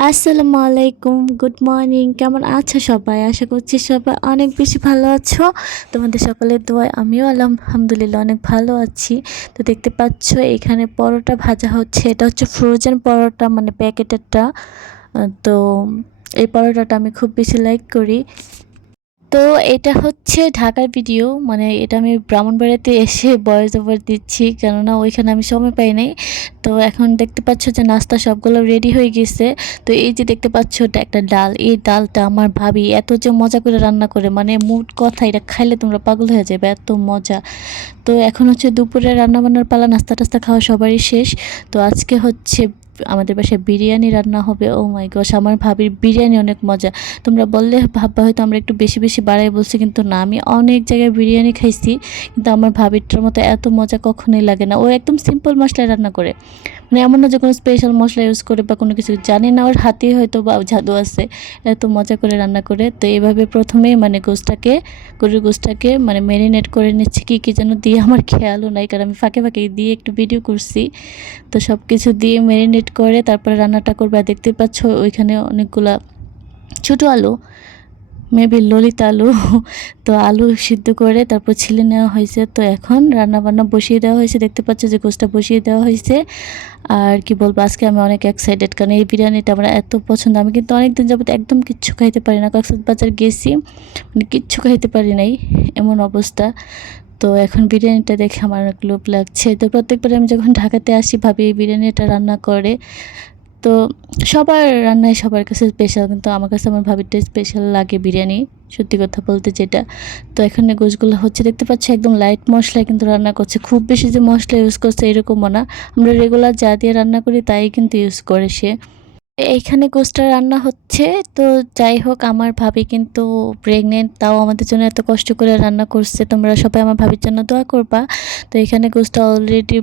আসসালামু আলাইকুম good morning. কেমন আছো সবাই? আশা করছি সবাই অনেক বেশি ভালো আছো। তোমাদের সকলের দোয়ায় আমিও আলহামদুলিল্লাহ অনেক ভালো আছি। তো দেখতে পাচ্ছ, এখানে পরোটা ভাজা হচ্ছে। এটা হচ্ছে ফ্রোজেন পরোটা মানে প্যাকেটেরটা। তো এই পরোটাটা আমি খুব বেশি লাইক করি। তো এটা হচ্ছে ঢাকার ভিডিও মানে এটা আমি ব্রাহ্মণবাড়িতে এসে ভয়েস ওভার দিচ্ছি, কেননা ওইখানে আমি সময় পাই নাই। তো এখন দেখতে পাচ্ছ যে নাস্তা সবগুলো রেডি হয়ে গেছে। তো এই যে দেখতে পাচ্ছ এটা একটা ডাল, এই ডালটা আমার ভাবি এত যে মজা করে রান্না করে মানে মুড কথা, এটা খাইলে তোমরা পাগল হয়ে যাবে, এত মজা। তো এখন হচ্ছে দুপুরে রান্নাবান্নার পালা নাস্তা টাস্তা খাওয়া সবারই শেষ। তো আজকে হচ্ছে আমাদের বাসায় বিরিয়ানি রান্না হবে ও মাই গস আমার ভাবির বিরিয়ানি অনেক মজা। তোমরা বললে, ভাববা হয়তো আমরা একটু বেশি বেশি বাড়াই বলছি, কিন্তু না, আমি অনেক জায়গায় বিরিয়ানি খাইছি, কিন্তু আমার ভাবিরটার মতো এত মজা কখনোই লাগে না। ও একদম সিম্পল মশলায় রান্না করে। মানে এমন না যে কোনো স্পেশাল মশলা ইউজ করে বা কোনো কিছু, জানি না, ওর হাতেই হয়তো বা জাদু আছে, এত মজা করে রান্না করে। তো এইভাবে প্রথমেই মানে গোসটাকে গরুর গোসটাকে মানে ম্যারিনেট করে নিচ্ছি, কী কী যেন দিয়ে আমার খেয়ালও নাই, কারণ আমি ফাঁকে ফাঁকে দিয়ে একটু ভিডিও করছি। তো সব কিছু দিয়ে ম্যারিনেট করে, তারপরে রান্নাটা করবে। আর দেখতে পাচ্ছ, ওইখানে অনেকগুলা ছোটো আলু মেবি ললিত আলু, তো আলু সিদ্ধ করে তারপর ছিলে নেওয়া হয়েছে। তো এখন রান্না বান্না বসিয়ে দেওয়া হয়েছে। দেখতে পাচ্ছ যে গোষ্ঠটা বসিয়ে দেওয়া হয়েছে। আর কি বলব, আজকে আমি অনেক এক্সাইটেড কারণ এই বিরিয়ানিটা আমার এত পছন্দ। আমি কিন্তু অনেক দিন যাবত একদম কিচ্ছু খাইতে পারি না। কক্সবাজার গেছি মানে কিচ্ছু খাইতে পারি নাই, এমন অবস্থা। তো এখন বিরিয়ানিটা দেখে আমার অনেক লোভ লাগছে। তো প্রত্যেকবার আমি যখন ঢাকাতে আসি, ভাবি এই বিরিয়ানিটা রান্না করে। তো সবার রান্নায় সবার কাছে স্পেশাল কিন্তু আমার কাছে আমার ভাবিটা স্পেশাল লাগে বিরিয়ানি, সত্যি কথা বলতে যেটা। তো এখানে গোছগুলো হচ্ছে, দেখতে পাচ্ছি একদম লাইট মশলায় কিন্তু রান্না করছে। খুব বেশি যে মশলা ইউজ করছে এরকমও না। আমরা রেগুলার যা দিয়ে রান্না করি, তাই কিন্তু ইউজ করে সে। এইখানে গোষ্ঠটা রান্না হচ্ছে। তো যাই হোক, আমার ভাবি কিন্তু প্রেগনেন্ট তাও আমাদের জন্য এত কষ্ট করে রান্না করছে। তোমরা সবাই আমার ভাবির জন্য দোয়া করবা। তো এখানে গোষ্ঠটা অলরেডি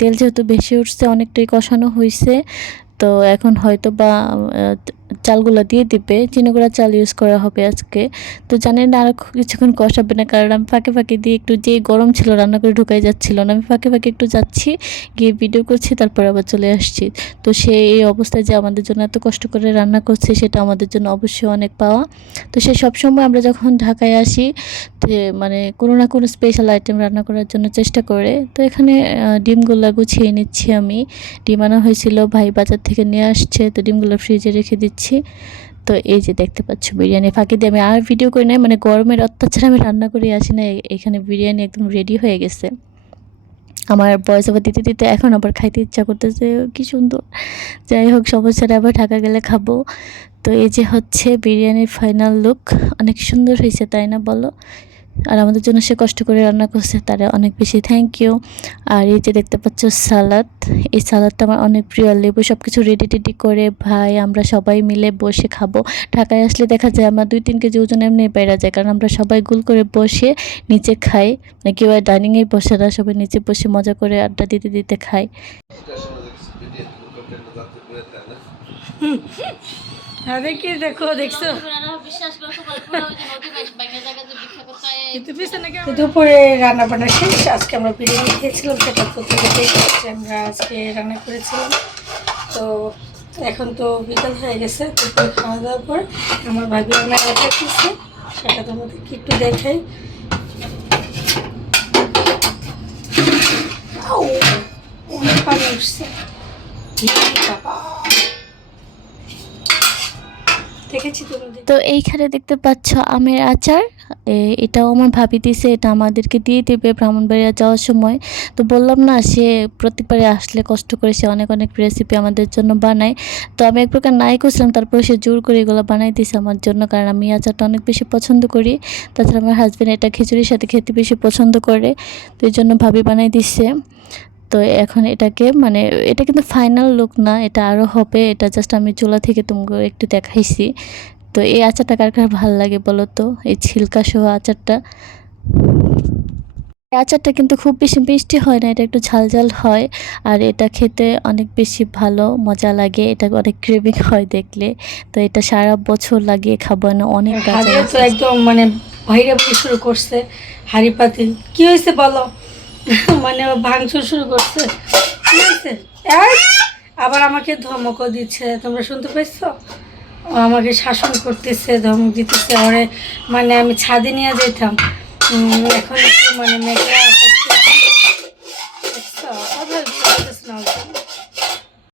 তেল যেহেতু বেশি উঠছে, অনেকটাই কষানো হয়েছে তো এখন হয়তো বা চালগুলো দিয়ে দিবে। চিনিগুড়া চাল ইউজ করা হবে আজকে। তো জানেন না আর কিছুক্ষণ কষাবে না, কারণ আমি ফাঁকে ফাঁকে দিয়ে একটু যে গরম ছিল রান্না করে ঢুকাই যাচ্ছিল না। আমি ফাঁকে ফাঁকে একটু যাচ্ছি, গিয়ে ভিডিও করছি, তারপর আবার চলে আসছি। তো সে এই অবস্থায় যে আমাদের জন্য এত কষ্ট করে রান্না করছে, সেটা আমাদের জন্য অবশ্যই অনেক পাওয়া। তো সে সবসময় আমরা যখন ঢাকায় আসি মানে কোনো না কোনো স্পেশাল আইটেম রান্না করার জন্য চেষ্টা করে। তো এখানে ডিমগুলো গুছিয়ে নিচ্ছি আমি। ডিম আনা হয়েছিল, ভাই বাজার থেকে নিয়ে আসছে। তো ডিমগুলো ফ্রিজে রেখে দিচ্ছি। তো এই যে দেখতে পাচ্ছ বিরিয়ানি ফাঁকি দিয়ে। আমি আর ভিডিও করি নাই মানে গরমের অত্যাচার আমি রান্না করে, আসি না এখানে বিরিয়ানি একদম রেডি হয়ে গেছে। আমার বয়স আবার দিতে দিতে এখন আবার খাইতে ইচ্ছা করতেছে, কি সুন্দর। যাই হোক, সমস্যাটা আবার ঢাকা গেলে খাব। তো এই যে হচ্ছে বিরিয়ানির ফাইনাল লুক অনেক সুন্দর হয়েছে, তাই না বলো? আর আমাদের জন্য সে কষ্ট করে রান্না করছে তারা অনেক বেশি থ্যাংক ইউ আর এই যে দেখতে পাচ্ছ সালাদ এই সালাদটা আমার অনেক প্রিয় আর লেবু সব কিছু রেডি টেডি করে ভাই আমরা সবাই মিলে বসে খাব। ঢাকায় আসলে দেখা যায় আমার দুই তিন কেজি ওজন এমনি বেড়া যায় কারণ আমরা সবাই গুল করে বসে নিচে খাই। মানে কেউ আর ডাইনিংয়ে বসে না সবাই নিচে বসে মজা করে আড্ডা দিতে দিতে খাই দেখো দেখছ? তো দুপুরে রান্না বান্না শেষ আজকে আমরা বিরিয়ানি খেয়েছিলাম সেটা পাচ্ছি আমরা আজকে রান্না করেছিলাম। তো এখন তো বিকাল হয়ে গেছে দুপুরে খাওয়া দাওয়ার পর আমার ভাবি রান্না খেয়েছে সেটা তোমাদেরকে একটু দেখাই। অনেক পানি উঠছে। তো এইখানে দেখতে পাচ্ছ আমের আচার। এটাও আমার ভাবি দিছে, এটা আমাদেরকে দিয়ে দেবে ব্রাহ্মণবাড়িয়া যাওয়ার সময়। তো বললাম না, সে প্রত্যেকবারে আসলে কষ্ট করে সে অনেক অনেক রেসিপি আমাদের জন্য বানায়। তো আমি এক প্রকার নাই করছিলাম তারপরে সে জোর করে এগুলো বানাই দিছে আমার জন্য, কারণ আমি আচারটা অনেক বেশি পছন্দ করি। তাছাড়া আমার হাজব্যান্ড এটা খিচুড়ির সাথে খেতে বেশি পছন্দ করে, তো এই জন্য ভাবি বানাই দিচ্ছে তো এখন এটাকে মানে এটা কিন্তু ফাইনাল লুক না, এটা আরও হবে, এটা জাস্ট আমি চুলা থেকে তোমাকে একটু দেখাইছি। তো এই আচারটা কার কার ভালো লাগে বলো তো? এই ছিলকা সহ আচারটা। এই আচারটা কিন্তু খুব বেশি মিষ্টি হয় না এটা একটু ঝাল ঝাল হয় আর এটা খেতে অনেক বেশি ভালো মজা লাগে এটা অনেক ক্রেভিং হয় দেখলে। তো এটা সারা বছর লাগিয়ে খাব না অনেক গাছ তো একদম মানে ভাইরা শুরু করছে হাড়ি পাতিল কি হয়েছে বলো? মানে ভাঙচুর শুরু করছে। আবার আমাকে ধমকও দিচ্ছে তোমরা শুনতে পাইছো আমাকে শাসন করতেছে, ধমক দিতেছে ওরে মানে আমি ছাদে নিয়ে যেতাম এখন একটু মানে মেঘলা